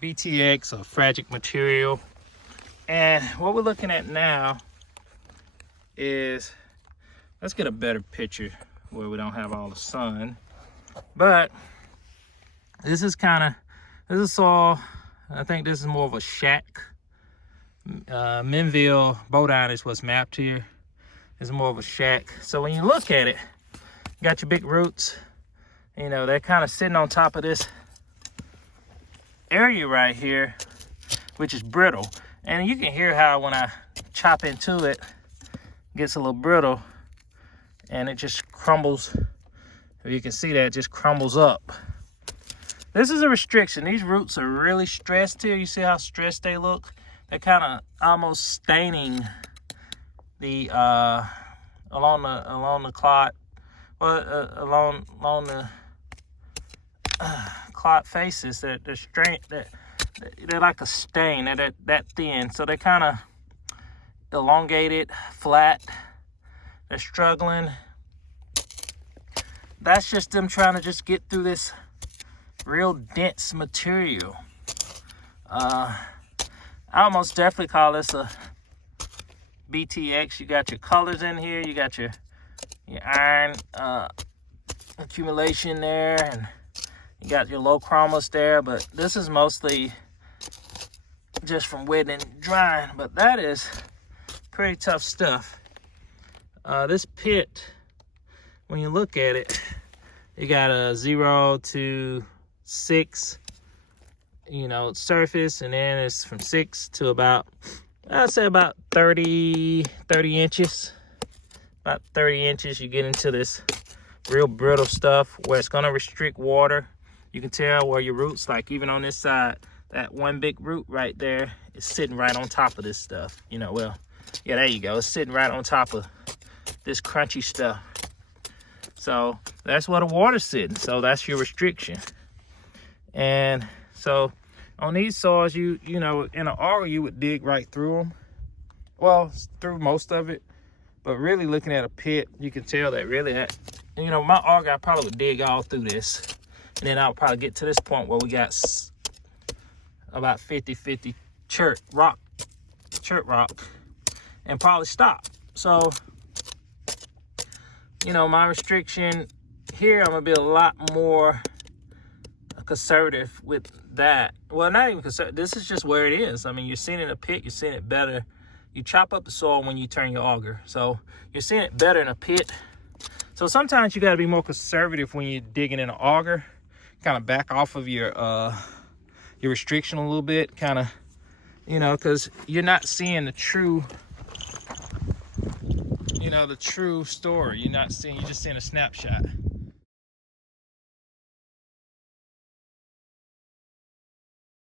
BTX or fragic material. And what we're looking at now is, let's get a better picture where we don't have all the sun. But this is all, I think this is more of a shack. Minville Bodine is what's mapped here. It's more of a shack. So when you look at it, you got your big roots. You know, they're kind of sitting on top of this area right here, which is brittle. And you can hear how when I chop into it, it gets a little brittle and it just crumbles. If you can see that, it just crumbles up. This is a restriction. These roots are really stressed here. You see how stressed they look? They're kind of almost staining the along the clot, well, along the clot faces. They're like a stain. They're that thin, so they're kind of elongated, flat. They're struggling. That's just them trying to just get through this real dense material. I almost definitely call this a BTX. You got your colors in here. You got your iron accumulation there, and you got your low chromas there. But this is mostly just from wetting and drying. But that is pretty tough stuff. This pit, when you look at it, you got a 0 to 6, surface, and then it's from 6 to about, I'd say about 30 inches. About 30 inches, you get into this real brittle stuff where it's gonna restrict water. You can tell where your roots, like even on this side, that one big root right there is sitting right on top of this stuff. Well, yeah, there you go. It's sitting right on top of this crunchy stuff. So that's where the water's sitting. So that's your restriction. And so on these soils, in an auger, you would dig right through them. Well, through most of it. But really looking at a pit, you can tell that really my auger, I probably would dig all through this. And then I'll probably get to this point where we got about 50-50 chert rock, and probably stop. So, my restriction here, I'm gonna be a lot more conservative with that. Well, not even conservative. This is just where it is. I mean, you're seeing it in a pit, you're seeing it better. You chop up the soil when you turn your auger. So you're seeing it better in a pit. So sometimes you got to be more conservative when you're digging in an auger. Kind of back off of your restriction a little bit. Kind of, because you're not seeing the true, the true story. You're just seeing a snapshot.